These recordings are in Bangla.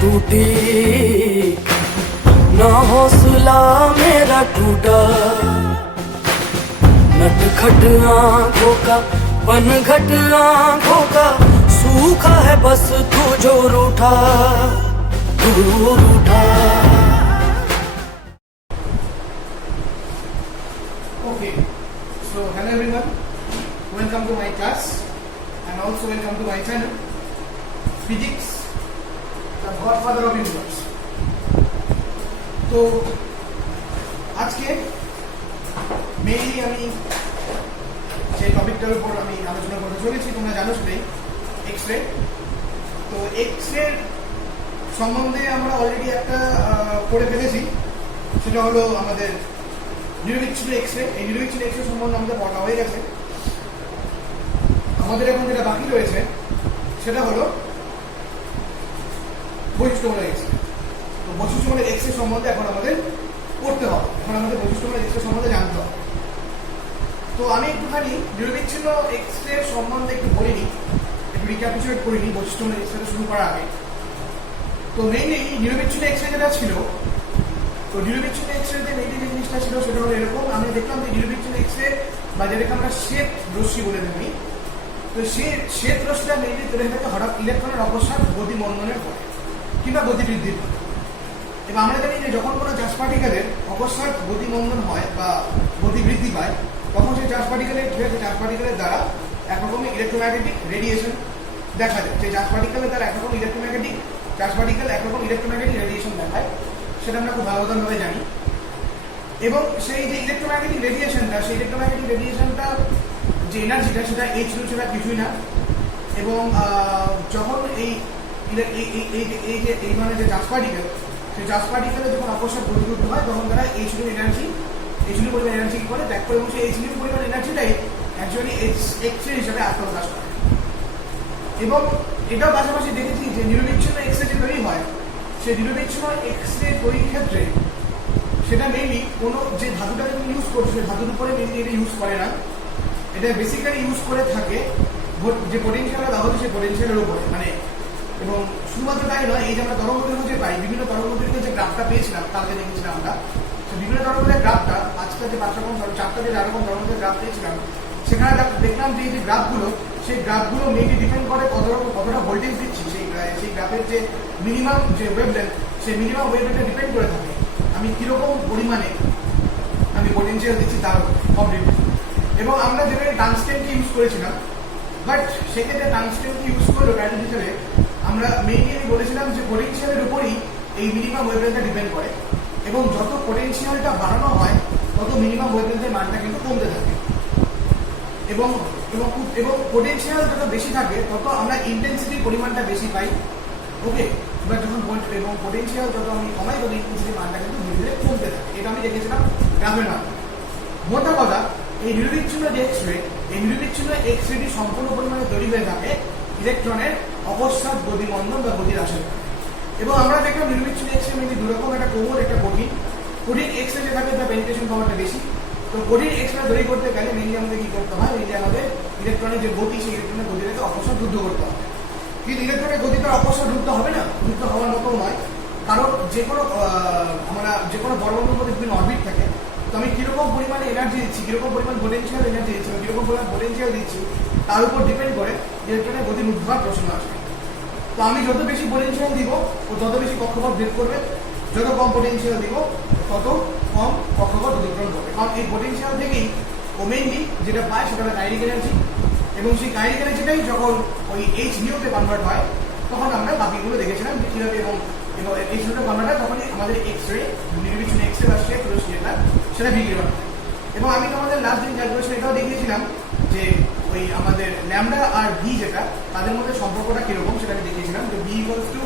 टूटी ना हौसला मेरा टूटा, नटखट आंखों का पनघट आंखों का सूखा है बस तू जो रूठा तू रूठा। Okay, so hello everyone, welcome to my class and also welcome to my channel Physics, the Godfather of Universe. तो आज के मेनली আমি যে টপিকটার উপর আমি আলোচনা করতে চলেছি তোমরা জানো সেটাই এক্স-রে। তো এক্স-রে সম্বন্ধে আমরা অলরেডি একটা পড়ে ফেলেছি, সেটা হলো আমাদের নিরবিচ্ছিন্ন এক্স-রে। এই নিরবিচ্ছিন্ন এক্স-রে সম্বন্ধে আমাদের পড়া হয়ে গেছে। আমাদের এখন যেটা বাকি রয়েছে সেটা হলো বৈশিষ্ট্যমূলক এক্স-রে। তো বৈশিষ্ট্যমূলক এক্স-রে সম্বন্ধে এখন আমাদের পড়তে হবে, এখন আমাদের বৈশিষ্ট্যমূলক এক্স-রে সম্বন্ধে জানতে হবে। তো আমি একটুখানি নিরবিচ্ছিন্ন এক্স-রে সম্বন্ধে একটু বলিনি, একটু রিক্যাপিচুলেট করিনি বৈশিষ্ট্যমূলক এক্স-রে শুরু করার আগে। তো মেইনলি নিরবিচ্ছিন্ন এক্স-রে যেটা ছিল, তো নিরবিচ্ছিন্ন এক্স-রেতে মেইনলি যে জিনিসটা ছিল সেটা হলো এরকম। আমি দেখলাম যে নিরবিচ্ছিন্ন এক্স-রে বা যেটাকে আমরা শ্বেত রশ্মি বলে থাকি, তো শ্বেত রশ্মিটা মেইনলি তৈরি হয়ে থাকে হঠাৎ ইলেকট্রনের অপসারণ গতি মন্দনের ফলে কিংবা গতি বৃদ্ধির ফলে। এবার আমরা জানি যে যখন কোনো চার্জ পার্টিকেলের অপসারণ গতি মন্দন হয় বা গতি বৃদ্ধি পায়, তখন সেই চার্জ পার্টিকেলের দ্বারা একরকমের ইলেকট্রোম্যাগনেটিক রেডিয়েশন দেখা যায়। সেই চার্জ পার্টিকেলের দ্বারা একরকম একরকম ইলেকট্রোম্যাগনেটিক রেডিয়েশন দেখায়, সেটা আমরা খুব ভালোভাবে জানি। এবং সেই যে ইলেকট্রোম্যাগনেটিক রেডিয়েশনটা যে এনার্জিটা সেটা এইচ রু ছাড়া কিছুই না। এবং যখন এই ধরনের যে চার্জ পার্টিকেল, সেই চার্জ পার্টিকেলের যখন অপসারণ গতিরুদ্ধ হয় তখন তারা এইচ রু পরিমাণ এনার্জি করে ত্যাগ করে, এবং সেই এইচ রু পরিমাণ এনার্জিটাই অ্যাকচুয়ালি এক্স-রে হিসাবে আত্মপ্রকাশ করে। এবং এটাও পাশাপাশি দেখেছি যে নিরবিচ্ছিন্ন এক্স-রে যে তৈরি হয়, সেই নিরবিচ্ছিন্ন এক্স-রে তৈরির ক্ষেত্রে সেটা মেইনলি কোনো যে ধাতুটাকে তুমি ইউজ করছো সেই ধাতুর উপরে মেইনলি এটা ইউজ করে না, এটা বেসিক্যালি ইউজ করে থাকে যে পোটেনশিয়ালটা দেওয়া হচ্ছে সেই পোটেনশিয়ালের উপরে। মানে এবং শুধুমাত্র তাই নয়, এই যে আমরা তরঙ্গদৈর্ঘ্য যে পাই, বিভিন্ন তরঙ্গদৈর্ঘ্যের যে গ্রাফটা পেয়েছিলাম কালকে দেখেছিলাম আমরা, বিভিন্ন তরঙ্গের গ্রাফটা আজকে যে 4টা যে 4 রকম তরঙ্গের গ্রাফ পেয়েছিলাম, সেখানে দেখলাম যে এই যে গ্রাফগুলো, সেই গ্রাফগুলো মেইনলি ডিপেন্ড করে কতটা ভোল্টেজ দিচ্ছি। সেই গ্রাফের যে মিনিমাম যে ওয়েভলেন্থ, সেই মিনিমাম ওয়েভলেন্থে ডিপেন্ড করে থাকে আমি কিরকম পরিমাণে আমি পোটেনশিয়াল দিচ্ছি তার কমপ্লিটলি। এবং আমরা যেভাবে টাংস্টেনকে ইউজ করেছিলাম, বাট সেক্ষেত্রে টাংস্টেনকে ইউজ করলেও ডায়োড হিসেবে আমরা মেইনলি বলেছিলাম যে পোটেনশিয়ালের উপরই এই মিনিমাম ওয়েভলেন্থটা ডিপেন্ড করে, এবং যত পোটেনশিয়ালটা বাড়ানো হয় তত মিনিমাম ওয়েভলেন্থের মানটা কিন্তু কমতে থাকে। এবং পোটেনশিয়াল যত বেশি থাকে তত আমরা ইন্টেন্সিটির পরিমাণটা বেশি পাই। ওকে, এবার যখন এবং পোটেনশিয়াল যত আমি কমাই তত ইন্টেন্সিটির মানটা কিন্তু ধীরে ধীরে কমতে থাকে। এটা আমি দেখেছিলাম গ্রাফের মাধ্যমে। মোটা কথা, এই নিরবিচ্ছিন্ন যে এক্স-রেটি সম্পূর্ণ পরিমাণে তৈরি হয়ে থাকে ইলেকট্রনের অপসারণ গতিমন্দন বা গতির হ্রাসের। এবং আমরা দেখলাম নিরবিচ্ছিন্ন এক্স-রে মেইনলি দুরকম, একটা কোমল, একটা কঠিন। কঠিন এক্স-রে যে থাকে তার পেনিট্রেশন পাওয়ারটা বেশি। তো কঠিন এক্স-রে তৈরি করতে গেলে মেইনলি আমাদের কি করতে হয়, মেইনলি আমাদের ইলেকট্রনের যে গতি, সেই ইলেকট্রনের গতিটাকে অপসারণ রুদ্ধ করতে হবে। কিন্তু ইলেকট্রনের গতিটা অপসারণ রুদ্ধ হবে না, রুদ্ধ হওয়ার মতো নয়। কারণ যে কোনো পরমাণুর মধ্যে বিভিন্ন অরবিট থাকে, তো আমি কিরকম পরিমাণে এনার্জি দিচ্ছি, কিরকম পরিমাণ পোটেনশিয়াল এনার্জি দিচ্ছি, কিরকম পরিমাণ পোটেনশিয়াল দিচ্ছি, তার উপর ডিপেন্ড করে ইলেকট্রনের গতি রুদ্ধ হওয়ার প্রশ্ন আসবে। তো আমি যত বেশি পোটেনশিয়াল দিব ও তত বেশি কক্ষপথ ভেদ করবে, যত কম পোটেনশিয়াল দিব তত কম কক্ষপথ অতিক্রম করবে। কারণ এই পোটেনশিয়াল থেকেই ও মেইনলি যেটা পায় সেটা হলো কাইনেটিক এনার্জি, এবং সেই কাইনেটিক এনার্জিটাই যখন ওই এইচ নিউতে কনভার্ট হয় তখন আমরা বাকিগুলো দেখেছিলাম যে কীভাবে এবং এইচ নিউতে কনভার্ট হয় তখনই আমাদের এক্স-রে, নিরবিচ্ছিন্ন এক্স-রে বা শ্বেত রশ্মি সেটা বিকিরণ হয়। এবং আমি তোমাদের লাস্ট দিন যা করেছিলাম এটাও দেখিয়েছিলাম যে ওই আমাদের ল্যামডা আর ভি যেটা, তাদের মধ্যে সম্পর্কটা কিরকম সেটা আমি দেখিয়েছিলাম। যে ভি ইকুয়ালস টু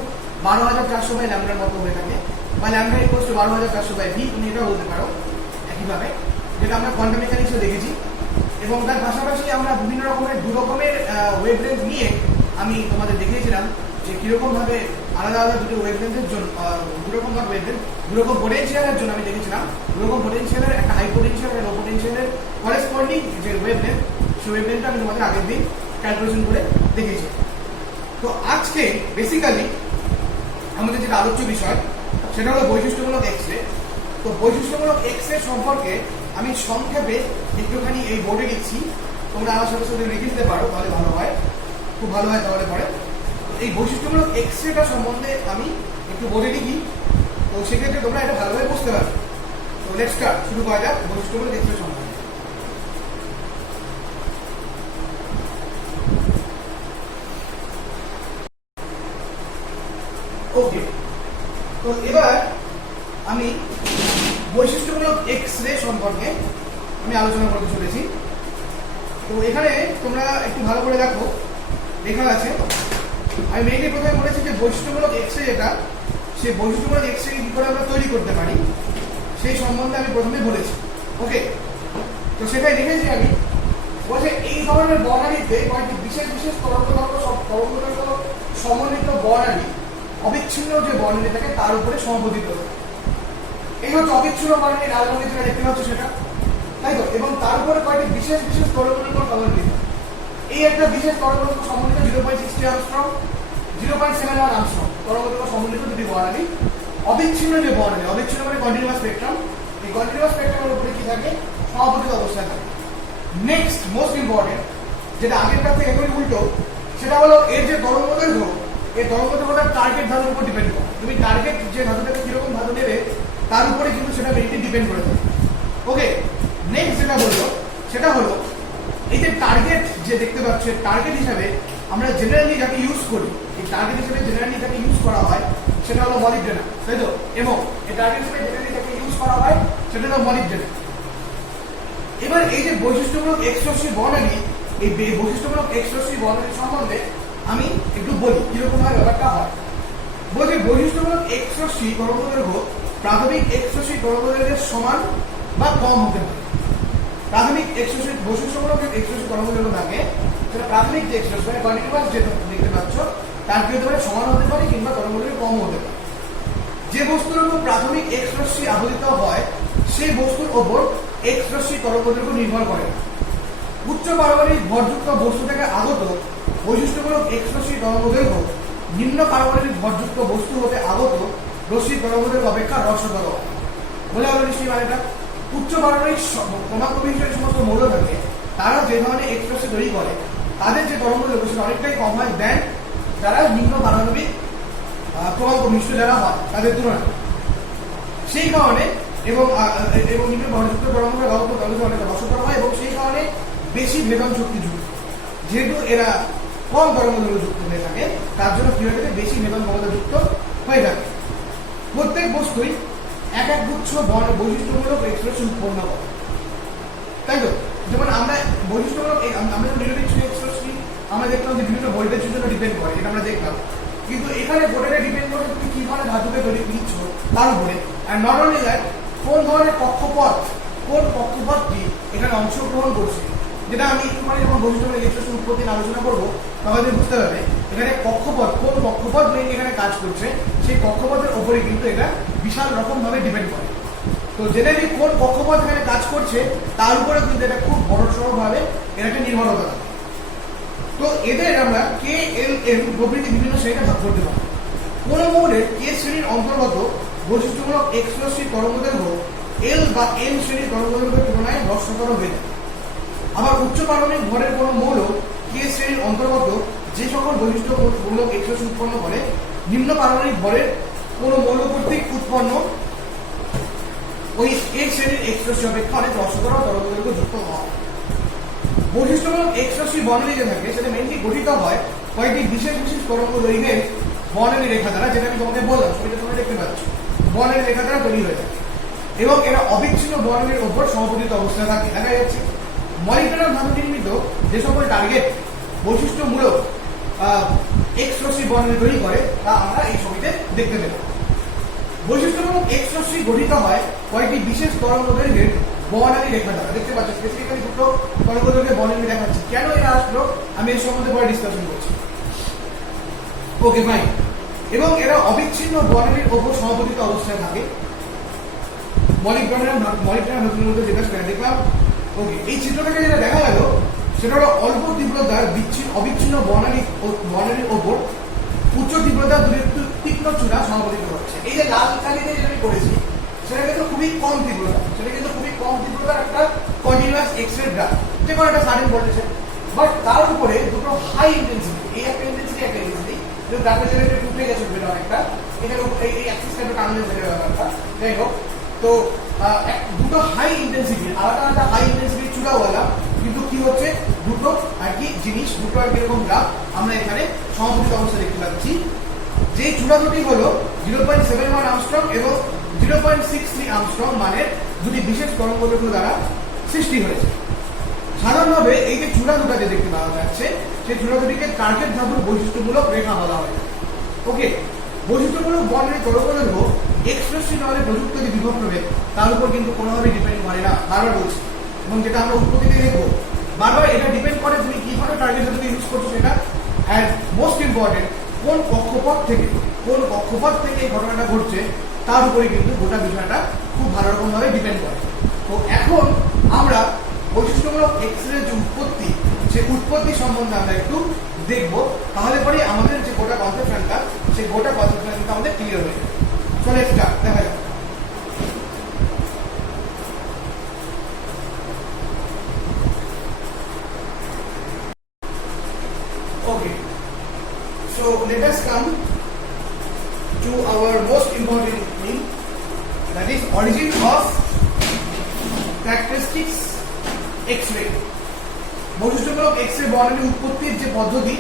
12,400 বাই ল্যামডার মতো হয়ে থাকে, বা lambda equals to 12,400 by V, তুমি এটাও বলতে পারো একইভাবে, যেটা আমরা কোয়ান্টাম মেকানিক্সে দেখেছি। এবং তার পাশাপাশি আমরা বিভিন্ন রকমের দুরকমের ওয়েভলেন্থ নিয়ে আমি তোমাদের দেখিয়েছিলাম যে কিরকমভাবে আলাদা আলাদা দুটো ওয়েভলেন্থের জন্য দুরকম পোটেনশিয়ালের জন্য আমি দেখেছিলাম দুরকম পোটেনশিয়ালের একটা হাই পোটেনশিয়াল আর লো পোটেনশিয়ালের করেসপন্ডিং যে ওয়েভলেন্থ, সেই ওয়েভলেন্থটা আমি তোমাদের আগের দিন ক্যালকুলেশন করে দেখিয়েছি। তো আজকে বেসিক্যালি আমাদের যেটা আলোচ্য বিষয় সেটা হলো বৈশিষ্ট্যমূলক এক্স রে। তো বৈশিষ্ট্যমূলক এক্স রে সম্পর্কে আমি সংক্ষেপে একটুখানি এই বোর্ডে লিখছি, তোমরা আমার সাথে সাথে লিখে দিতে পারো, তাহলে ভালো হয়, খুব ভালো হয় তাহলে পরে। এই বৈশিষ্ট্যমূলক এক্স রেটা সম্বন্ধে আমি একটু বোর্ডে লিখি, তো সেক্ষেত্রে তোমরা এটা ভালোভাবে বুঝতে পারবে। তো লেটস স্টার্ট, শুরু করা যাক বৈশিষ্ট্যমূলক এক্স রে সম্বন্ধে। ওকে, তো এবার আমি বৈশিষ্ট্যমূলক এক্স রে সম্পর্কে আমি আলোচনা করতে চলেছি। তো এখানে তোমরা একটু ভালো করে দেখো, লেখা আছে, আমি মেইনলি প্রথমে বলেছি যে বৈশিষ্ট্যমূলক এক্স রে যেটা, সেই বৈশিষ্ট্যমূলক এক্স রে কি করে আমরা তৈরি করতে পারি সেই সম্বন্ধে আমি প্রথমে বলেছি। ওকে, তো সেটাই লিখেছি আমি, বলছে এই ধরনের বর্ণালীতে কয়েকটি বিশেষ বিশেষ তরঙ্গদৈর্ঘ্য সমন্বিত বর্ণালী অবিচ্ছিন্ন যে বর্ণালী থাকে তার উপরে সমাপতিত হয়। এই হচ্ছে অবিচ্ছিন্ন বর্ণালী, লাল রঙের যেটা দেখতে পাচ্ছ সেটা, তাই তো। এবং তার উপরে কয়েকটি বিশেষ বিশেষ তরঙ্গদৈর্ঘ্য সমন্বিত। এই একটা বিশেষ তরঙ্গদৈর্ঘ্য সমন্বিত 0.60 আর্মস্ট্রং, 0.71 আর্মস্ট্রং তরঙ্গদৈর্ঘ্য সমন্বিত দুটি বর্ণালী। অবিচ্ছিন্ন যে বর্ণালী, অবিচ্ছিন্ন মানে কন্টিনিউয়াস স্পেকট্রাম, এই কন্টিনিউয়াস স্পেকট্রামের উপরে কি থাকে, সমাপতিত অবস্থায় থাকে। নেক্সট মোস্ট ইম্পর্টেন্ট, যেটা আগেরটার থেকে একটু উল্টো, সেটা হলো এর যে তরঙ্গদৈর্ঘ্য, এই তরঙ্গদৈর্ঘ্যটা টার্গেট ধাতুর উপর ডিপেন্ড করে। তুমি টার্গেট যে ধাতুটাকে কিরকম ধাতু নেবে তার উপরে কিন্তু সেটা মেইনলি ডিপেন্ড করে থাকে। ওকে, নেক্সট যেটা বললো সেটা হলো এই যে টার্গেট যে দেখতে পাচ্ছ, টার্গেট হিসাবে আমরা জেনারেলি যাকে ইউজ করি, এই টার্গেট হিসেবে জেনারেলি যাকে ইউজ করা হয় সেটা হলো মলিবডেনাম, তাই তো। এবং এই টার্গেট হিসেবে জেনারেলি যাকে ইউজ করা হয় সেটা হলো মলিবডেনাম। এবার এই যে বৈশিষ্ট্যমূলক এক্স রশ্মি বর্ণালী, এই বৈশিষ্ট্যমূলক এক্স রশ্মি বর্ণালী সম্বন্ধে আমি একটু বলি কিরকম ভাবে ব্যাপারটা হয়। বলছি বৈশিষ্ট্যমূলক এক্স রশ্মি তরঙ্গদৈর্ঘ্য প্রাথমিক এক্স রশ্মি তরঙ্গদৈর্ঘ্যের সমান বা কম হতে পারে। প্রাথমিক এক্স রশ্মি বৈশিষ্ট্যমূলক এক্স রশ্মি তরঙ্গদৈর্ঘ্য থাকে, সেটা প্রাথমিক যে এক্স রশ্মি মানে কন্টিনিউয়াস যে দেখতে পাচ্ছ তার কি হতে পারে, সমান হতে পারে কিংবা তরঙ্গদৈর্ঘ্য কম হতে পারে। যে বস্তুর উপর প্রাথমিক এক্স রশ্মি আবদ্ধ হয় সেই বস্তুর ওপর এক্স রশ্মি তরঙ্গদৈর্ঘ্য নির্ভর করে না। উচ্চ পারমাণবিক ভরযুক্ত বস্তু থেকে আগত বৈশিষ্ট্যমূলক এক্স রশ্মি তরঙ্গদৈর্ঘ্য নিম্ন পারমাণবিক ভরযুক্ত বস্তু হতে আগত রশ্মি তরঙ্গদৈর্ঘ্য অপেক্ষা হ্রস্বতর হয়। বলে হলো নিশ্চয়ই মানেটা, উচ্চ পারমাণবিক ক্রমাঙ্কবিহীন সমস্ত মৌল থাকে তারা যে ধরনের এক্স রশ্মি তৈরি করে তাদের যে তরঙ্গদৈর্ঘ্য সেটা অনেকটাই কম হয় দেন যারা নিম্ন পারমাণবিক ক্রমাঙ্ক মিশ্র যারা হয় তাদের তুলনায়। সেই কারণে এবং নিম্ন ভরযুক্ত তরঙ্গের অনেকটা হ্রস্বতর হয় এবং সেই কারণে বেশি ভেদন শক্তি যুক্ত। যেহেতু এরা কম তরঙ্গদৈর্ঘ্য যুক্ত হয়ে থাকে তার জন্য কি হয়ে থাকে, বেশি ভেদন ক্ষমতা যুক্ত হয়ে থাকে। প্রত্যেক বস্তুই এক এক গুচ্ছ বৈশিষ্ট্যমূলক এক্স রশ্মি উৎপন্ন করে, তাই তো। যেমন আমরা বৈশিষ্ট্যমূলক আমরা নিরবিচ্ছ এক্স রশ্মি আমরা দেখলাম যে বিভিন্ন ভোল্টেজের জন্য ডিপেন্ড করে, এটা আমরা দেখলাম। কিন্তু এখানে ভোল্টেজে ডিপেন্ড করে তুমি কি ধরনের ধাতুকে তৈরি দিচ্ছ তার উপরে। আর নট অনলি দ্যাট, কোন ধরনের কক্ষপথটি এখানে অংশগ্রহণ করছে, যেটা আমি একটুখানি যখন বৈশিষ্ট্যমূলক এক্স রশ্মি উৎপত্তি আলোচনা করবো তাহলে বুঝতে পারবে এখানে কক্ষপথ, কোন কক্ষপথ মেইনলি এখানে কাজ করছে সেই কক্ষপথের উপরে কিন্তু এটা বিশাল রকম ভাবে ডিপেন্ড করে। তো জেনারেলি কোন কক্ষপথ এখানে কাজ করছে তার উপরে কিন্তু এটা খুব বড়সড় ভাবে এর একটা নির্ভরতা থাকে। তো এদের আমরা কে এল এম প্রভৃতি বিভিন্ন শ্রেণীতে ভাগ করতে পারি। কোন মৌলের কে শ্রেণীর অন্তর্গত বৈশিষ্ট্যমূলক এক্স রশ্মি তরঙ্গদৈর্ঘ্য এল বা এম শ্রেণীর তরঙ্গদৈর্ঘ্যের তুলনায় হ্রস্বতর হয়ে যায়। আবার উচ্চ পারমাণবিক ভরের কোন মৌল কে শ্রেণীর অন্তর্গত যে সকল বৈশিষ্ট্যমূলক এক্স রশ্মি উৎপন্ন করে নিম্ন পারমাণবিক ভরের কোন মৌল কর্তৃক উৎপন্ন ওই এক শ্রেণীর এক্স রশ্মি অপেক্ষা অনেক হ্রস্বতর তরঙ্গদৈর্ঘ্য যুক্ত হয়। বৈশিষ্ট্যমূলক এক্স রশ্মি বর্ণালী যে থাকে সেটা মেইনলি গঠিত হয় কয়েকটি বিশেষ বিশেষ তরঙ্গদৈর্ঘ্যের বর্ণালী রেখা দ্বারা, যেটা আমি তোমাকে বললাম, সেটা তোমরা দেখতে পাচ্ছ, বর্ণালী রেখা দ্বারা তৈরি হয়ে থাকে এবং এরা অবিচ্ছিন্ন বর্ণালীর উপর সমাপতিত অবস্থায় থাকে। দেখা যাচ্ছে মলিবডেনাম ধাতু নির্মিত যে সকল টার্গেট বৈশিষ্ট্যমূলক এক্স রশ্মি বর্ণালী তৈরি করে তা আমরা এই ছবিতে দেখতে পেলাম। বৈশিষ্ট্যমূলক এক্স রশ্মি গঠিত হয় কয়েকটি বিশেষ তরঙ্গদৈর্ঘ্যের বর্ণালী রেখা দ্বারা। দেখতে পাচ্ছ স্পেসিফিক্যালি দুটো তরঙ্গদৈর্ঘ্যের বর্ণালী দেখাচ্ছি, কেন এরা আসলো আমি এর সম্বন্ধে পরে ডিসকাশন করছি। Okay fine. এবং এরা অবিচ্ছিন্ন বর্ণালীর ওপর সমাপতিত অবস্থায় থাকে। মলিবডেনাম যেটা দেখলাম। ওকে, এই চিত্র থেকে যেটা দেখা গেল সেটা হলো অল্প তীব্রতার অবিচ্ছিন্ন বর্ণালীর ওপর উচ্চ তীব্রতা তীক্ষ্ণ চূড়া সমাপতিত হচ্ছে। এই যে লাল কালিতে যেটা আমি করেছি সেটা কিন্তু খুবই কম তীব্রতা, সেটা কিন্তু খুবই কম তীব্রতার একটা কন্টিনিউয়াস এক্সরে গ্রাফ, যে কোনো একটা সার্টেন ভোল্টেজে। বাট তার উপরে দুটো হাই ইন্টেন্সিটি, এই একটা ইন্টেন্সিটি একটা ইন্টেন্সিটি, যে গ্রাফের জায়গায় একটু উঠে গেছে বের অনেকটা, এখানে এই অ্যাক্সিসটা একটু টানলে বের ব্যাপারটা, যাই হোক। তো দুটো হাই ইন্টেন্সিটি, আলাদা আলাদা হাই ইন্টেন্সিটি চূড়াওয়ালা, কিন্তু কি হচ্ছে দুটো আর কি জিনিস, দুটো আর কি এরকম গ্রাফ আমরা এখানে সমাপতিত অবস্থা দেখতে পাচ্ছি। যে চূড়া দুটি হলো 0.71 আর্মস্ট্রং এবং 0.63 আর্মস্ট্রং মানের দুটি বিশেষ তরঙ্গদৈর্ঘ্য দ্বারা সৃষ্টি হয়েছে। সাধারণভাবে এই যে চূড়া দুটাতে দেখতে পাওয়া যাচ্ছে, সেই চূড়া দুটিকে টার্গেট ধাতুর বৈশিষ্ট্যমূলক রেখা বলা হয়। ওকে, বৈশিষ্ট্যমূলক বর্ণের তরঙ্গদৈর্ঘ্য এক্সপ্রেসিভ নলে প্রযুক্ত যে বিভব প্রভেদ তার উপর কিন্তু কোনোভাবে ডিপেন্ড করে না, বারবার বলছি, এবং যেটা আমরা উৎপত্তিতে দেখবো বারবার এটা ডিপেন্ড করে তুমি কিভাবে টার্গেট ধাতুকে ইউজ করছো সেটা। অ্যান্ড মোস্ট ইম্পর্টেন্ট, কোন কক্ষপথ থেকে এই ঘটনাটা ঘটছে তার উপরে কিন্তু গোটা বিষয়টা খুব ভালো রকম ভাবে ডিপেন্ড করে। তো এখন আমরা বৈশিষ্ট্যমূলক এক্সরে যে উৎপত্তি, সেই উৎপত্তি সম্বন্ধে আমরা একটু দেখবো, তাহলে পরে আমাদের যে গোটা কনসেপশনটা, সেই গোটা কনসেপশনটা আমাদের ক্লিয়ার হয়ে যাবে। চলো স্টার্ট, দেখা যাক। Okay, so let us come to our most important thing, that is origin of characteristics X-ray. বৈশিষ্ট্যমূলক এক্স-রে বর্ণালীর উৎপত্তির যে পদ্ধতি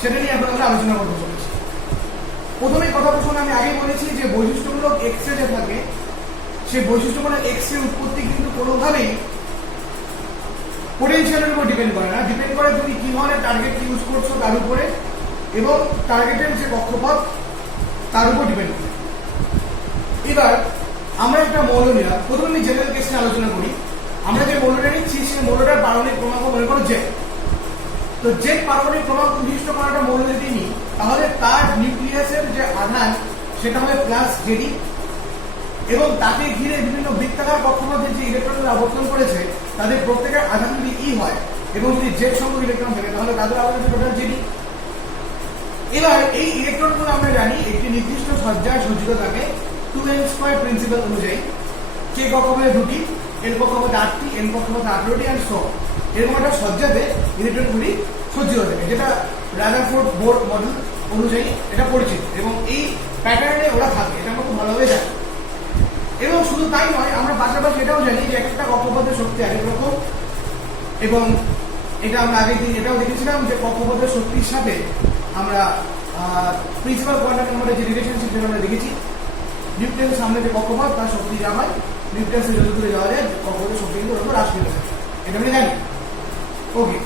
সেটা নিয়ে এখন আমরা আলোচনা করতে চলেছি। প্রথমে কথা প্রসঙ্গে আমি আগে বলেছি যে বৈশিষ্ট্যমূলক এক্স-রে যে থাকে, সেই বৈশিষ্ট্যমূলক এক্স-রে উৎপত্তি কিন্তু কোনোভাবেই পোটেনশিয়ালের উপর ডিপেন্ড করে না, ডিপেন্ড করে তুমি কি ধরনের টার্গেট ইউজ করছো তার উপরে, এবং টার্গেটের যে কক্ষপথ তার উপর ডিপেন্ড করে। এবার আমরা একটা মৌল নিলাম, প্রথমে আমি জেনারেল কেস নিয়ে আলোচনা করি। আমরা যে মৌলটা নিচ্ছি সেই মৌলটার পারমাণবিক ক্রমাঙ্ক মনে করো জেড। তো জেড পারমাণবিক ক্রমাঙ্ক বিশিষ্ট কোনো একটা মৌল যদি নিই, তাহলে তার নিউক্লিয়াসের যে আধান সেটা হবে প্লাস জেডি, এবং তাকে ঘিরে বিভিন্ন বৃত্তাকার কক্ষপথে যে ইলেকট্রনগুলো আবর্তন করেছে তাদের প্রত্যেকের আধান যদি ই হয় এবং যদি জেড সংখ্যক ইলেকট্রন থাকে তাহলে তাদের আবার টোটাল জেডি। এবার এই ইলেকট্রনগুলো আমরা জানি একটি নির্দিষ্ট সজ্জায় সজ্জিত থাকে 2n² প্রিন্সিপাল অনুযায়ী। কে কক্ষপথে দুটি, এর কক্ষপথে 8টি, এন কক্ষপথে 18টি, অ্যান্ড সো এরকম একটা সজ্জাতে ইলেকট্রনগুলি সজ্জিত থাকে, যেটা রাদারফোর্ড বোর মডেল অনুযায়ী এটা পরিচিত, এবং এই প্যাটার্নে ওরা থাকে, এটা আমরা খুব ভালোভাবে জানি। এবং শুধু তাই নয়, আমরা পাশাপাশি এটাও জানি যে একটা কক্ষপথের শক্তি আরেক রকম, এবং এটা আমরা আগের দিন এটাও দেখেছিলাম যে কক্ষপথের শক্তির সাথে আমরা প্রিন্সিপাল কোয়ান্টাম নাম্বারের যে রিলেশনশিপ যেটা আমরা দেখেছি, নিউক্লিয়াসের সামনে যে কক্ষপথ তার শক্তি যা হয়, নিউক্লিয়াসের যত দূরে যাওয়া যায় কক্ষপথের শক্তি কিন্তু ওর হ্রাস পেতে থাকে, এটা আমরা জানি। ওকে,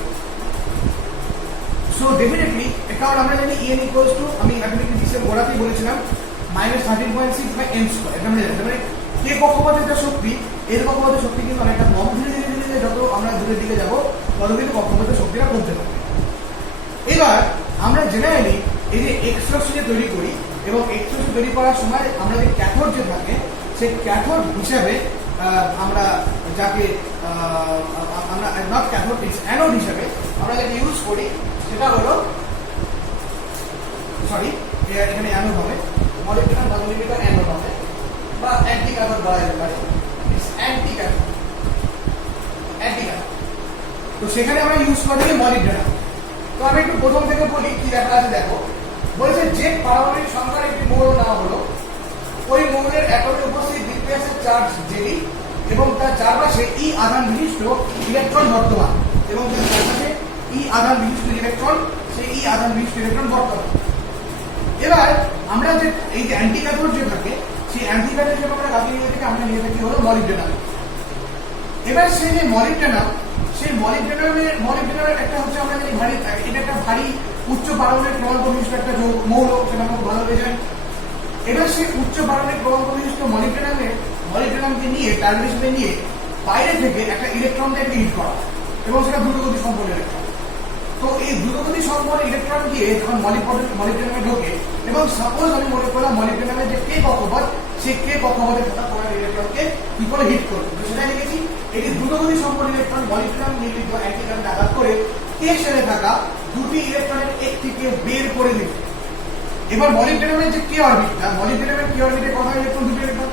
সো ডেফিনেটলি কারণ আমরা জানি EN ইকুয়ালস টু, আমি অ্যাটমিক ফিজিক্সের গোড়াতেই বলেছিলাম, -13.6/n², এটা আমরা জানি। মানে কে কক্ষপথের যে শক্তি, এর কক্ষপথের শক্তি কিন্তু অনেকটা কম, ধীরে ধীরে ধীরে ধীরে যত আমরা দূরের দিকে যাবো তত কিন্তু কক্ষপথের শক্তিটা কমতে থাকবে। এবার আমরা জেনারেলি এই যে এক্সট্রোসিনে তৈরি করি, এবং এক্সট্রোসিন তৈরি করার সময় আমরা যে ক্যাথোড যে থাকে, সেই ক্যাথোড হিসাবে আমরা যাকে আমরা নট ক্যাথোড, অ্যানোড হিসাবে আমরা যাকে ইউজ করি সেটা হলো, সরি এখানে অ্যানোড হবে, মলিকুলার ননলিমিটার অ্যানোড হবে, বা অ্যান্টি ক্যাথোড বলা যেতে পারে, অ্যান্টি ক্যাথোড। তো সেখানে আমরা ইউজ করি মলিবডেনাম। তো আমি একটু প্রথম থেকে বলি কি দেখা আছে, দেখো বলেছে যে পারমাণবিক সংখ্যার একটি মৌল নেওয়া হলো, ওই মৌলের এককে উপস্থিত নিউক্লিয়াসের চার্জ জেডি, এবং তার চারপাশে ই আধান বিশিষ্ট ইলেকট্রন বর্তমান, এবং তার চারপাশে ই আধান বিশিষ্ট ইলেকট্রন, সেই ই আধান বিশিষ্ট ইলেকট্রন বর্তমান। এবার আমরা যে এই যে অ্যান্টি ক্যাথোড যে থাকে, সেই অ্যান্টি ক্যাথোড হিসেবে আমরা কাকে নিয়ে থাকি, আমরা নিয়ে থাকি হলো মলিবডেনাম। এবার সেই যে মলিবডেনাম, সেই মলিবডেনামের একটা হচ্ছে আমরা জানি ভারী, এটা একটা ভারী উচ্চ পারমাণবিক ক্রমাঙ্ক বিশিষ্ট একটা মৌল, সেটা আমরা ভালোভাবে জানি। এবার সেই উচ্চ পারমাণবিক ক্রমাঙ্ক বিশিষ্ট মলিবডেনামকে নিয়ে টার্গেট হিসেবে নিয়ে বাইরে থেকে একটা ইলেকট্রনকে হিট করা, এবং সেটা দ্রুতগতি সম্পন্ন ইলেকট্রন। তো এই দ্রুতগতি সম্পন্ন ইলেকট্রন গিয়ে যখন মলিবডেনামে ঢোকে, এবং সাপোজ আমি মনে করলাম মলিবডেনামের যে কে কক্ষপথ, সেই কে কক্ষপথে থাকা কোনো ইলেকট্রনকে কি করে হিট করবে, তো সেটা দেখেছি এটি দ্রুতগতি সম্পন্ন ইলেকট্রন মলিবডেনাম নির্মিত অ্যান্টিকারেন্ট আঘাত করে কে শেলে থাকা দুটি ইলেকট্রনের একটিকে বের করে দিবে, এবার মলিবডেনামের যে কে অরবিটটা, মলিবডেনামের কে অরবিটে কথা ইলেকট্রন দুটো ইলেকট্রন,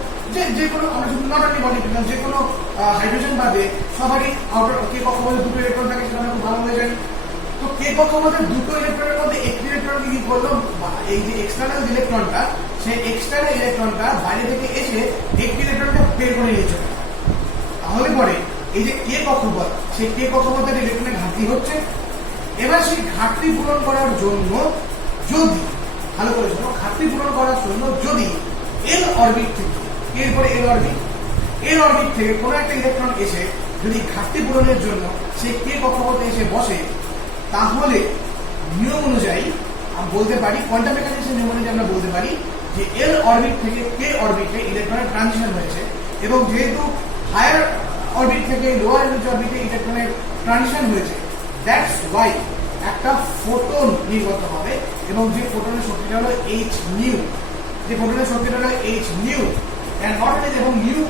যে কোনো আমরা শুধু নট অনলি মলিবডেনাম, যে কোনো হাইড্রোজেন বাদে সবারই আউটার কে কক্ষপথে দুটো ইলেকট্রন থাকে, সেটা আমরা খুব ভালো হয়ে জানি। তো কে কক্ষপথে দুটো ইলেকট্রনের মধ্যে একটি ইলেকট্রনকে কি করলো, এই যে এক্সটার্নাল ইলেকট্রনটা, সেই এক্সটার্নাল ইলেকট্রনটা বাইরে থেকে এসে একটি ইলেকট্রনকে বের করে নিয়ে চলে। তাহলে পরে এই যে কে কক্ষপথ, সেই কে কক্ষপথের ইলেকট্রনের ঘাটতি হচ্ছে। এবার সেই ঘাটতি পূরণ করার জন্য যদি, ভালো করে শোনো, ঘাটতি পূরণ করার জন্য যদি এল অরবিট থেকে, এরপরে এল অরবিট থেকে কোনো একটা ইলেকট্রন এসে যদি ঘাটতি পূরণের জন্য সে কে কক্ষপথে এসে বসে, তাহলে নিয়ম অনুযায়ী আমরা বলতে পারি, কোয়ান্টাম মেকানিক্সের নিয়ম অনুযায়ী আমরা বলতে পারি যে এল অরবিট থেকে কে অরবিটে ইলেকট্রনের ট্রানজিশন হয়েছে। এবং যেহেতু হায়ার অরবিট থেকে লোয়ার এনার্জি অরবিটে ইলেকট্রনের ট্রানজিশন হয়েছে, দ্যাটস ওয়াই একটা ফোটন নির্গত হবে, এবং যে ফোটনের শক্তিটা হলো এইচ নিউ, যে ফোটনের শক্তিটা হলো H nu. And not only, এবং nu,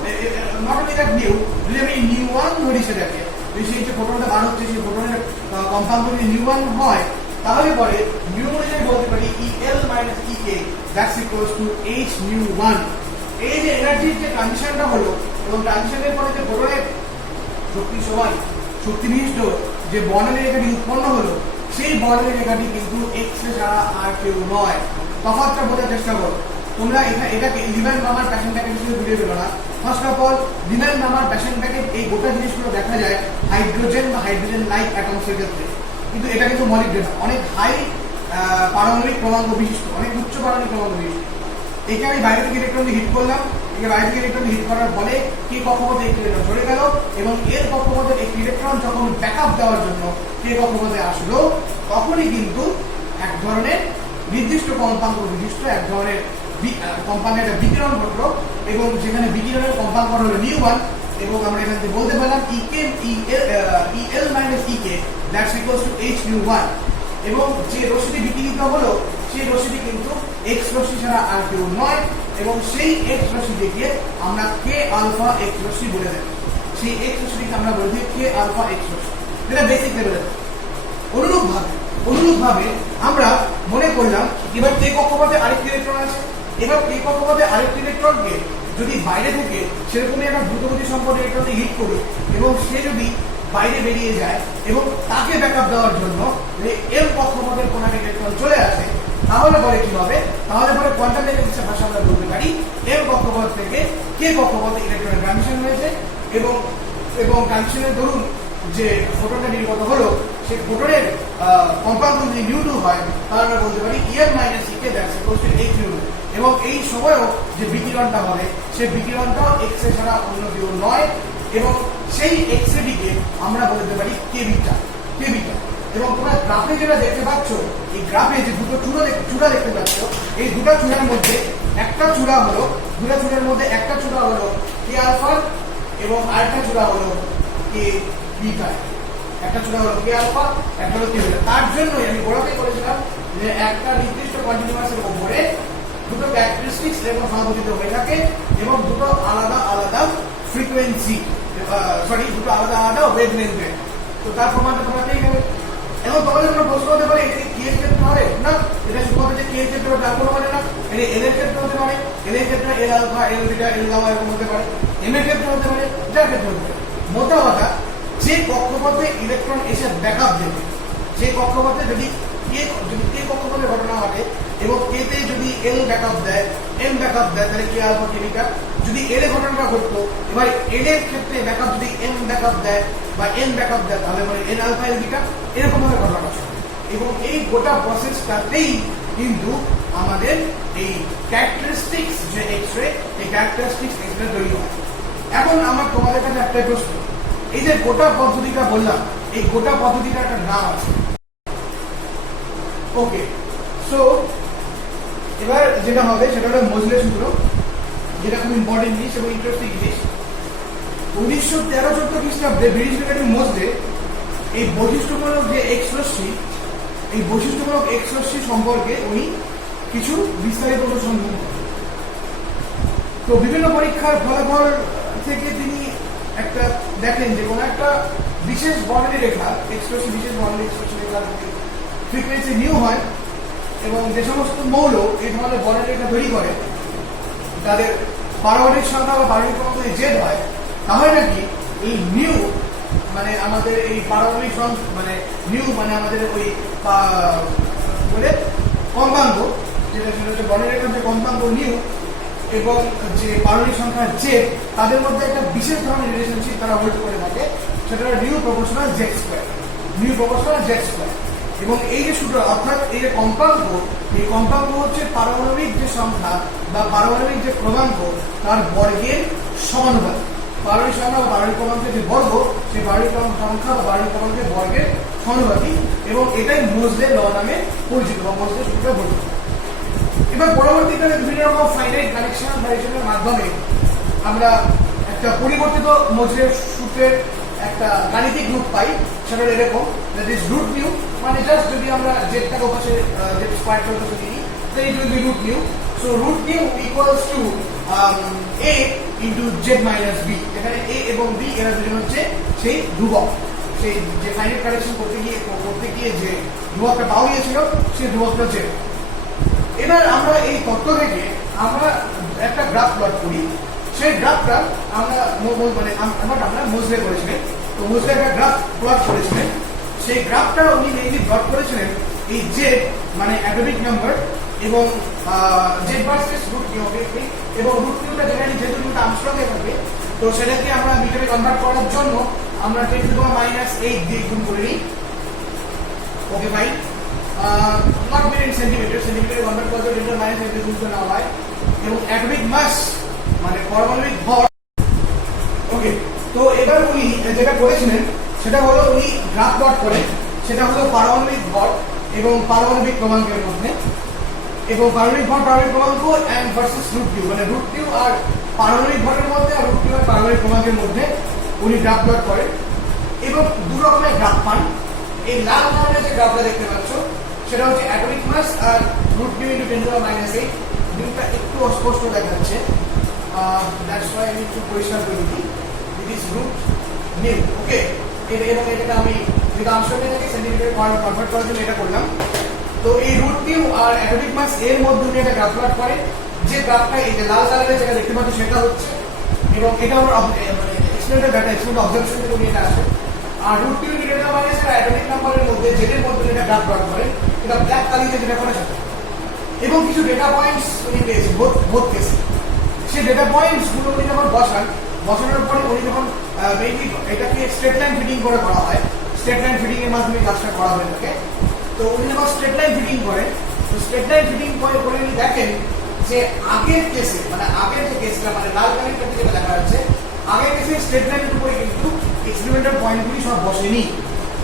not only that nu, যদি আমি নিউ ওয়ান ধরি সেটাকে, সেই যে ফোটনটা বার হচ্ছে সেই ফোটনের কম্পাঙ্ক যদি নিউ ওয়ান হয়, তাহলে পরে নিউ অনুযায়ী বলতে পারি EL minus EK that's equals to H new one. এই যে এনার্জির যে ট্রানজিশনটা হলো, এবং ট্রানজিশনের পরে যে ফোটনের শক্তি সমান শক্তি বিশিষ্ট যে বর্ণালী রেখাটি উৎপন্ন হলো, সেই বর্ণালী রেখাটি কিন্তু এক্স রে ছাড়া আর কেউ নয়। তফাৎটা বোঝার চেষ্টা করো তোমরা। এটাকে লিম্যান নামার প্যাশন প্যাকেট হিসেবে ঘুরিয়ে ফেলো না। ফার্স্ট অফ অল, লিম্যান নামার প্যাশন প্যাকেট, এই গোটা জিনিসগুলো দেখা যায় হাইড্রোজেন বা হাইড্রোজেন লাইক অ্যাটমসের ক্ষেত্রে, কিন্তু এটা কিন্তু মলিবডেনাম, অনেক হাই পারমাণবিক ক্রমাঙ্ক বিশিষ্ট, অনেক উচ্চ পারমাণবিক ক্রমাঙ্ক বিশিষ্ট। একে আমি বাইরে থেকে ইলেকট্রন হিট করলাম, একে বাইরে থেকে ইলেকট্রন হিট করার ফলে কে কক্ষপথে একটি ইলেকট্রন সরে গেল, এবং এর কক্ষপথের একটি ইলেকট্রন যখন ব্যাকআপ দেওয়ার জন্য কে কক্ষপথে আসলো, তখনই কিন্তু এক ধরনের নির্দিষ্ট কম্পাঙ্ক বিশিষ্ট এক ধরনের কম্পাঙ্কের একটা বিকিরণ ঘটলো, এবং যেখানে বিকিরণের কম্পাঙ্ক হলো নিউ ওয়ান, এবং আমরা এখান থেকে বলতে পারলাম EL minus EK that's equals to H new one. এবং যে রশ্মিটি বিকিরিত হলো, সেই রশ্মিটি কিন্তু এক্স রশ্মি ছাড়া আর কেউ নয়, এবং সেই এক্স রশ্মিটিকে আমরা কে আলফা এক্স রশ্মি বলে দেব। সেই এক্স রশ্মিটিকে আমরা বলে দিই কে আলফা এক্স রশ্মি, যেটা বেসিক লেভেলে। অনুরূপভাবে আমরা মনে করলাম এবার কে কক্ষপথে আরেকটি ইলেকট্রন আছে, এবার কে কক্ষপথে আরেকটি ইলেকট্রনকে যদি বাইরে থেকে সেরকমই একটা দ্রুতগতি সম্পন্ন ইলেকট্রনকে হিট করি, এবং সে যদি বাইরে বেরিয়ে যায় এবং তাকে ব্যাকআপ দেওয়ার জন্য এল কক্ষপথের কোন একটা ইলেকট্রন চলে আসে, তাহলে পরে কি হবে? তাহলে পরে কোয়ান্টাম মেকানিক্সের ভাষা আমরা বলতে পারি এল কক্ষপথ থেকে কে কক্ষপথে ইলেকট্রনের ট্রানজিশন হয়েছে, এবং ট্রানজিশনের দরুন যে ফোটনটা নির্গত হলো, সেই ফোটনের কম্পাঙ্ক যদি নিউ2 হয়, তাহলে আমরা বলতে পারি EL minus EK that's equals to H new. এবং এই সময়ও যে বিকিরণটা হবে, সেই বিকিরণটাও এক্স রে ছাড়া অন্য কেউ নয়, এবং সেই এক্স রেটিকে আমরা বলতে পারি কে বিটা। এবং তোমরা গ্রাফে যেটা দেখতে পাচ্ছ, এই গ্রাফে যে দুটো চূড়া দেখতে পাচ্ছ, এই দুটো চূড়ার মধ্যে একটা চূড়া হলো, দুটো চূড়ার মধ্যে একটা চূড়া হলো কে আলফা, এবং আরেকটা চূড়া হলো কে বিটা। একটা চূড়া হলো কে আলফা, একটা হলো কে বিটা। তার জন্যই আমি গোড়াতে বলেছিলাম যে একটা নির্দিষ্ট কন্টিনিউয়াসের উপরে দুটো ক্যারেক্টারিস্টিক্স এরকম সমাপতিত হয়ে থাকে, এবং দুটো আলাদা আলাদা ফ্রিকোয়েন্সি, দুটো আলাদা আলাদা ওয়েভলেন্থে। তো তার প্রমাণটা তোমরা পেয়ে গেলে। এখন তোমাদের কোনো প্রশ্ন হতে পারে, এটা কি কে এর ক্ষেত্রে হবে? না, এটা শুধুমাত্র যে কে এর ক্ষেত্রে হবে তার কোনো মানে না। এটা এল এর ক্ষেত্রে হতে পারে, এল এর ক্ষেত্রে এল আলফা, এল বিটা, এল গামা এরকম হতে পারে, এম এর ক্ষেত্রে হতে পারে, যার ক্ষেত্রে হতে পারে। মোটা কথা, যে কক্ষপথে ইলেকট্রন এসে ব্যাকআপ দেবে, যে কক্ষপথে যদি কে কক্ষপথে ঘটনা ঘটে, এবং কে তে যদি এল ব্যাকআপ দেয়, এম ব্যাকআপ দেয়, তাহলে কে আলফা কে বিটা। যদি এল এর ঘটনাটা ঘটতো, এবার এল এর ক্ষেত্রে ব্যাকআপ যদি এম ব্যাকআপ দেয় বা এন ব্যাকআপ দেয়, তাহলে পরে এন আলফা এল বিটা, এরকম ভাবে ঘটনাটা চলে। এবং এই গোটা প্রসেসটাতেই কিন্তু আমাদের এই ক্যারেক্টারিস্টিক্স যে এক্স রে, এই ক্যারেক্টারিস্টিক্স এক্স রে তৈরি হয়। এখন আমার তোমাদের কাছে একটা প্রশ্ন, এই যে গোটা পদ্ধতিটা বললাম, এই গোটা পদ্ধতিটার একটা নাম আছে। ওকে, সো এবার যেটা হবে সেটা হলো মোজলে সূত্র, যেটা খুব ইম্পর্টেন্ট জিনিস এবং ইন্টারেস্টিং জিনিস। 1913-14 খ্রিস্টাব্দে ব্রিটিশ বিজ্ঞানী মোজলে এই বৈশিষ্ট্যমূলক যে এক্স রশ্মি, এই বৈশিষ্ট্যমূলক এক্স রশ্মি সম্পর্কে উনি কিছু বিস্তারিত অনুসন্ধান করেন। তো বিভিন্ন পরীক্ষার ফলাফল থেকে তিনি একটা দেখেন যে কোনো একটা বিশেষ বর্ণালী রেখা, এক্স রশ্মি বিশেষ বর্ণালী এক্স রশ্মি রেখা ফ্রিকোয়েন্সি নিউ হয়, এবং যে সমস্ত মৌল এই ধরনের বর্ণরেখা তৈরি করে তাদের পারমাণবিক সংখ্যা বা পারমাণবিক ক্রমাঙ্ক যদি জেড হয়, তাহলে নাকি এই নিউ মানে আমাদের এই পারমাণবিক মানে নিউ মানে আমাদের ওই বলে কম্পাঙ্ক, যেটা ছিল যে বর্ণরেখার যে কম্পাঙ্ক নিউ এবং যে পারমাণবিক সংখ্যা জেড, তাদের মধ্যে একটা বিশেষ ধরনের রিলেশনশিপ তারা হোল্ড করে থাকে, সেটা হলো new proportional Z square, new proportional Z square. এবং এই যে সূত্র অর্থাৎ এই যে কম্পাঙ্ক, এই কম্পাঙ্ক হচ্ছে পারমাণবিক যে সংখ্যা বা পারমাণবিক যে ক্রমাঙ্ক তার বর্গের সমানুপাতিক। পারমাণবিক সংখ্যা বা পারমাণবিক ক্রমাঙ্কের যে বর্গ, সেই পারমাণবিক সংখ্যা বা পারমাণবিক ক্রমাঙ্কের বর্গের সমানুপাতিক, এবং এটাই মোজলে ল নামে পরিচিত বা মোজলে সূত্রে পরিচিত। এবার পরবর্তীকালে বিভিন্ন রকম ফাইনাইট কানেকশনের মাধ্যমে আমরা একটা পরিবর্তিত মোজলের সূত্রের একটা গাণিতিক রূপ পাই, সেটা এরকম দ্যাট ইজ রুট নিউ, মানে জাস্ট যদি আমরা জেডটাকে ওপাশে জেড স্কয়ারটা ওপাশে দিই, then it will be root new. So root new equals to a into z minus b. এখানে a এবং b এরা দুজন হচ্ছে সেই ধ্রুবক, সেই যে ফাইনাইট কানেকশন করতে গিয়ে যে ধ্রুবকটা পাওয়া গিয়েছিল সেই ধ্রুবকটা z। এবার আমরা এই তত্ত্ব থেকে আমরা একটা গ্রাফ প্লট করি, সেই গ্রাফটা আমরা মানে আমরা মোজলে করেছিলেন। তো মোজলে একটা গ্রাফ প্লট করেছিলেন, সেই গ্রাফটা উনি মেইনলি প্লট করেছিলেন এই জেড মানে অ্যাটমিক নাম্বার এবং জেড ভার্সেস রুট নিউ, এবং রুট নিউটা যেখানে যেহেতু রুট আর্মস্ট্রং এ থাকে, তো সেটাকে আমরা মিটারে কনভার্ট করার জন্য আমরা 10⁻⁸ দিয়ে গুণ করে নিই। Okay fine, not metre in centimetre, সেন্টিমিটারে কনভার্ট করতে 10⁻⁸ দিয়ে গুণ করে নেওয়া হয়। এবং অ্যাটমিক মাস মানে পারমাণবিক ভর। ওকে, তো এবার উনি যেটা করেছিলেন সেটা হলো উনি গ্রাফ প্লট করেন, সেটা হলো পারমাণবিক ভর এবং পারমাণবিক ক্রমাঙ্কের মধ্যে, এবং পারমাণবিক ভর পারমাণবিক ক্রমাঙ্ক এন্ড ভার্সেস রুট নিউ, মানে রুট নিউ আর পারমাণবিক ভরের মধ্যে আর রুট নিউ আর পারমাণবিক ক্রমাঙ্কের মধ্যে উনি গ্রাফ প্লট করেন এবং দু রকমের গ্রাফ পান। এই লাল ধরনের যে গ্রাফটা দেখতে পাচ্ছ সেটা হচ্ছে অ্যাটমিক মাস আর রুট নিউ ইনটু 10⁻⁸। দুটোটা একটু অস্পষ্ট দেখাচ্ছে, দ্যাটস ওয়াই আমি একটু পরিষ্কার করে দিই, ইট ইজ রুট নিউ। ওকে, এবং এটাকে আমি যেটা আর্মস্ট্রং থেকে সেন্টিমিটারে কনভার্ট করার জন্য এটা করলাম। তো এই রুট নিউ আর অ্যাটমিক মাস এর মধ্যে উনি একটা গ্রাফ প্লট করে, যে গ্রাফটা এই যে লাল কালারের যেটা দেখতে পাচ্ছ সেটা হচ্ছে, এবং এটা আমার মানে এক্সপেরিমেন্টাল ডাটা, এক্সপেরিমেন্টাল অবজারভেশন থেকে উনি এটা আসে। আর রুট নিউ ডিরেক্টর মানে সেটা অ্যাটমিক নাম্বারের মধ্যে জেডের মধ্যে এটা গ্রাফ প্লট করে, এটা ব্ল্যাক কালিতে যেটা করে সেটা, এবং কিছু ডেটা পয়েন্টস উনি পেয়েছেন বোথ কেসে। সেই ডেটা পয়েন্টস গুলো উনি যখন বসানোর পরে উনি যখন মেইনলি এটাকে স্ট্রেট লাইন ফিটিং করে করা হয়, স্ট্রেট লাইন ফিটিং এর মাধ্যমে কাজটা করা হয়ে থাকে। তো উনি যখন স্ট্রেট লাইন ফিটিং করেন, তো স্ট্রেট লাইন ফিটিং করে উনি দেখেন যে আগের কেসে মানে আগের যে কেসটা মানে লাল কালির ক্ষেত্রে যেটা দেখা যাচ্ছে, আগের কেসে স্ট্রেট লাইনের উপরে কিন্তু এক্সপেরিমেন্টাল পয়েন্টগুলি সব বসেনি,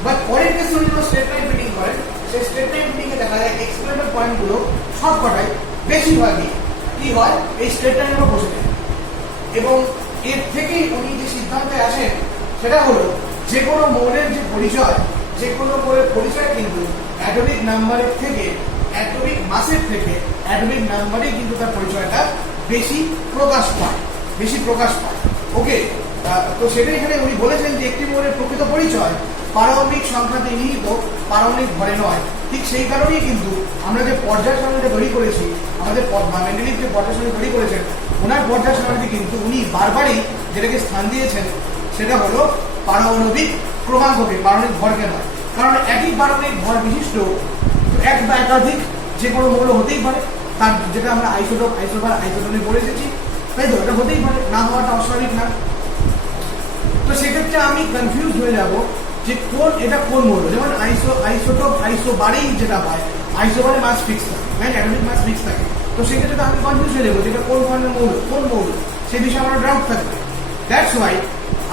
বাট পরের কেসে উনি যখন স্ট্রেট লাইন ফিটিং করেন, সেই স্ট্রেট লাইন ফিটিং এ দেখা যায় এক্সপেরিমেন্টাল পয়েন্টগুলো সব কটাই বেশিরভাগই কি হয় এই স্ট্রেট লাইনের উপর বসে যায়। এবং এর থেকেই উনি যে সিদ্ধান্তে আসেন সেটা হলো যে কোনো মৌলের যে পরিচয়, যে কোনো মৌলের পরিচয় কিন্তু অ্যাটমিক নাম্বারের থেকে, অ্যাটমিক মাসের থেকে অ্যাটমিক নাম্বারে কিন্তু তার পরিচয়টা বেশি প্রকাশ পায়। ওকে, তো সেটা এখানে উনি বলেছেন যে একটি মৌলের প্রকৃত পরিচয় পারমাণবিক সংখ্যাতে নিহিত, পারমাণবিক ভরে নয়। ঠিক সেই কারণেই কিন্তু আমরা যে পর্যায় সারণীটা তৈরি করেছি, আমাদের মেন্ডেলিভ যে পর্যায় সারণী তৈরি করেছেন, ওনার পর্যায় সারণীতে কিন্তু উনি বারবারই যেটাকে স্থান দিয়েছেন সেটা হলো পারমাণবিক ক্রমাঙ্ককে, পারমাণবিক ভরকে নয়। কারণ একই পারমাণবিক ভর বিশিষ্ট এক বা একাধিক যে কোনো মৌল হতেই পারে, তার যেটা আমরা আইসোটোনে পড়ে এসেছি, তাই তো এটা হতেই পারে, না হওয়াটা অস্বাভাবিক না। তো সেক্ষেত্রে আমি কনফিউজ হয়ে যাব যে এটা কোন মৌল। যেমন আইসোবারেই যেটা হয়, আইসোবারে মাস ফিক্স থাকে, রাইট, অ্যাটমিক মাস ফিক্স থাকে। তো সেক্ষেত্রে তো আমি কনফিউজ হয়ে যাবো যে এটা কোন ধরনের মৌল, কোন মৌল, সেই বিষয়ে আমার ডাউট থাকবে। দ্যাটস ওয়াই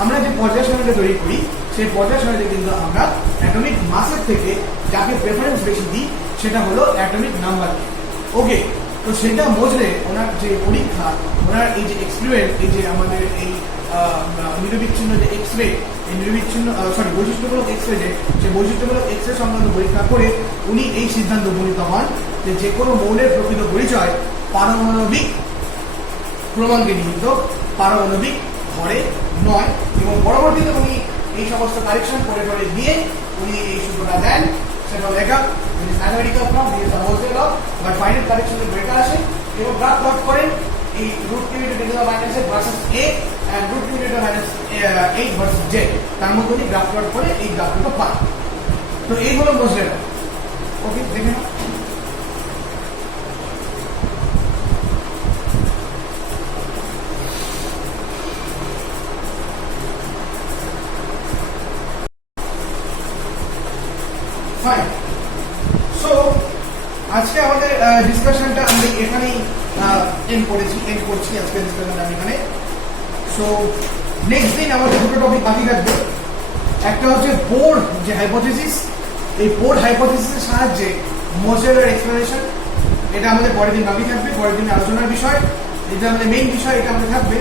আমরা যে পর্যায় সারণীটা তৈরি করি, সেই পর্যায় সারণীতে কিন্তু আমরা অ্যাটমিক মাসের থেকে যাকে প্রেফারেন্স বেশি দিই সেটা হলো অ্যাটমিক নাম্বার। ওকে, তো সেটা বুঝলে ওনার যে পরীক্ষা, ওনার এই যে এক্সপেরিমেন্ট, এই যে আমাদের এই নিরবিচ্ছিন্ন যে এক্সরে, এই বৈশিষ্ট্যমূলক এক্সরে, সেই বৈশিষ্ট্যমূলক এক্সরে সংক্রান্ত পরীক্ষা করে উনি এই সিদ্ধান্ত উপনীত হন যে কোনো মৌলের প্রকৃত পরিচয় পারমাণবিক ক্রমাঙ্কে নিহিত, পারমাণবিক ভরে নয়। এবং পরবর্তীতে উনি এই সমস্ত কারেকশন করে দিয়ে উনি এই সূত্রটা দেন, সেটা লেখা is mathematical form, this is the wholesale law, but final correction এর ডেটা আসে এবং গ্রাফ প্লট করেন এই root 3 into 10 to the minus 8 versus a and root 3 into the minus 8 versus z তার মধ্যে দিয়ে গ্রাফ প্লট করে এই গ্রাফগুলো পান। তো এই হলো মোজের ল। ওকে, দেখে নাও। ফাইন। সো আজকে আমাদের ডিসকাশনটা আমি এখানেই এন্ড করছি আজকে ডিসকাশনটা আমি এখানে। সো নেক্সট দিন আমাদের দুটো টপিক বাকি থাকবে। একটা হচ্ছে বোর্ড যে হাইপোথিসিস, এই বোর্ড হাইপোথিসিসের সাহায্যে মোজেলের এক্সপ্লেনেশন, এটা আমাদের পরের দিন বাকি থাকবে, পরের দিন আলোচনার বিষয়, এটা আমাদের মেইন বিষয়, এটা আমাদের থাকবে।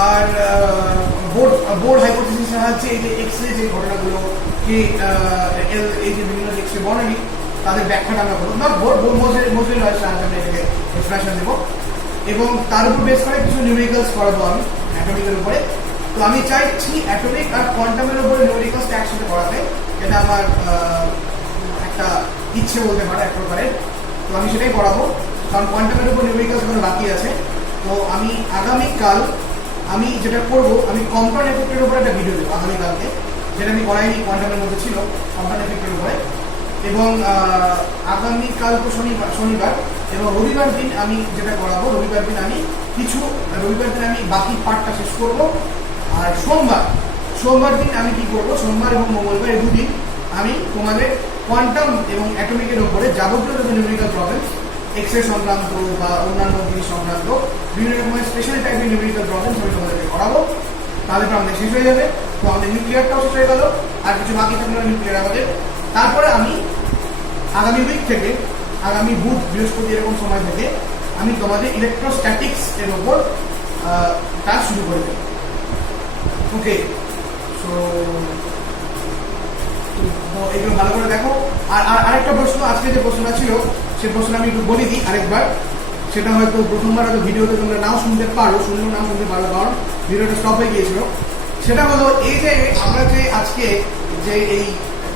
আর বোর্ড হাইপোথিসিসের সাহায্যে এই যে এক্স-রে যে ঘটনাগুলো কি এই যে বিভিন্ন এক্স-রে বর্ণালী তাদের ব্যাখ্যাটা আমরা করবো না, মোজেল লয়ের সাহায্যে আমরা এটাকে এক্সপ্রেশন দেবো এবং তার উপর বেস করে কিছু নিউমেরিক্যালস করাবো আমি অ্যাটমিকের উপরে। তো আমি চাইছি অ্যাটমিক আর কোয়ান্টামের উপরে নিউমেরিক্যালসটা একসাথে করাতে, এটা আমার একটা ইচ্ছে বলতে পারে এক প্রকারের। তো আমি সেটাই পড়াবো, কারণ কোয়ান্টামের উপর নিউমেরিক্যালস এখনো বাকি আছে। তো আমি আগামীকাল আমি যেটা করবো, আমি কম্পাউন্ড এফেক্টের উপরে একটা ভিডিও দেবো আগামীকালকে, যেটা আমি করাইনি, কোয়ান্টামের মধ্যে ছিল কম্পাউন্ড এফেক্টের উপরে। এবং আগামীকাল তো শনিবার এবং রবিবার দিন আমি যেটা করাবো, রবিবার দিন আমি বাকি পার্টটা শেষ করবো। আর সোমবার দিন আমি কি করবো, সোমবার এবং মঙ্গলবার এই দুদিন আমি তোমাদের কোয়ান্টাম এবং অ্যাটমিকের উপরে যাবতীয় যত নিউমেরিক্যাল প্রবলেম, এক্স-রে সংক্রান্ত বা অন্যান্য জিনিস সংক্রান্ত বিভিন্ন রকমের স্পেশাল টাইপের নিউমেরিক্যাল প্রবলেম আমি তোমাদেরকে করাবো। তাহলে আমাদের শেষ হয়ে যাবে। তো আমাদের নিউক্লিয়ারটাও শেষ হয়ে গেল, আর কিছু বাকি থাকলো নিউক্লিয়ার আমাদের। তারপরে আমি আগামী উইক থেকে, আগামী বুধ বৃহস্পতি এরকম সময় থেকে আমি তোমাদের ইলেকট্রোস্ট্যাটিক্স এর ওপর কাজ শুরু করে দেব। ওকে, সো এগুলো ভালো করে দেখো। আর আরেকটা প্রশ্ন, আজকে যে প্রশ্নটা ছিল সেই প্রশ্নটা আমি একটু বলে দিই আরেকবার। সেটা হয়তো প্রথমবার হয়তো ভিডিওতে তোমরা নাও শুনতে পারো, শুনলেও নাও শুনতে পারো, কারণ ভিডিওটা স্টপ হয়ে গিয়েছিল। সেটা হলো এই যে আমরা যে আজকে যে এই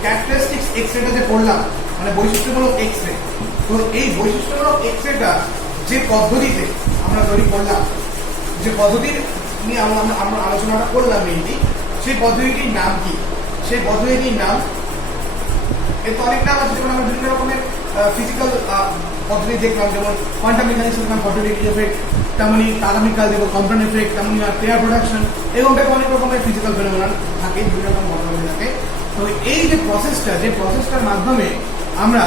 ক্যারেক্টারিস্টিক্স এক্স-রেটা যে পড়লাম, মানে বৈশিষ্ট্যমূলক এক্স-রে, তো এই বৈশিষ্ট্যমূলক এক্স-রেটা যে পদ্ধতিতে আমরা তৈরি করলাম, যে পদ্ধতির নিয়ে আমরা আলোচনাটা করলাম মেইনলি, সেই পদ্ধতিটির নাম কি? সেই পদ্ধতিটির নাম, এর তো অনেক নাম আছে, যেমন আমরা বিভিন্ন রকমের ফিজিক্যাল পদ্ধতি দেখলাম, যেমন কোয়ান্টাম মেকানিক্স দেখলাম ফটোলিটিক এফেক্ট, তেমনি আগামীকাল দেখবো কম্পাউন্ড এফেক্ট, তেমনি পেয়ার প্রোডাকশন, এবং অনেক রকমের ফিজিক্যাল ফেনোমেনন থাকে, বিভিন্ন রকম ঘটনা থাকে। তো এই যে প্রসেসটার মাধ্যমে আমরা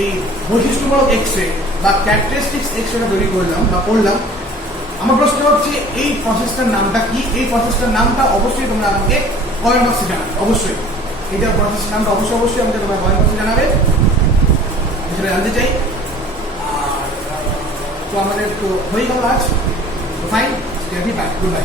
এই বৈশিষ্ট্যমূলক এক্স-রে বা ক্যারেক্টারিস্টিক্স এক্স-রেটা তৈরি করলাম বা করলাম, আমার প্রশ্ন হচ্ছে এই প্রসেসটার নামটা কি? এই প্রসেসটার নামটা অবশ্যই তোমরা আমাকে কমেন্ট বক্সে জানাবে, অবশ্যই এটা প্রসেসের নামটা অবশ্যই আমাকে তোমরা কমেন্ট বক্সে জানাবে, সেটা জানতে চাই। আর তো আমাদের তো হয়ে গেল আজ, ফাইন, বাই, গুড বাই।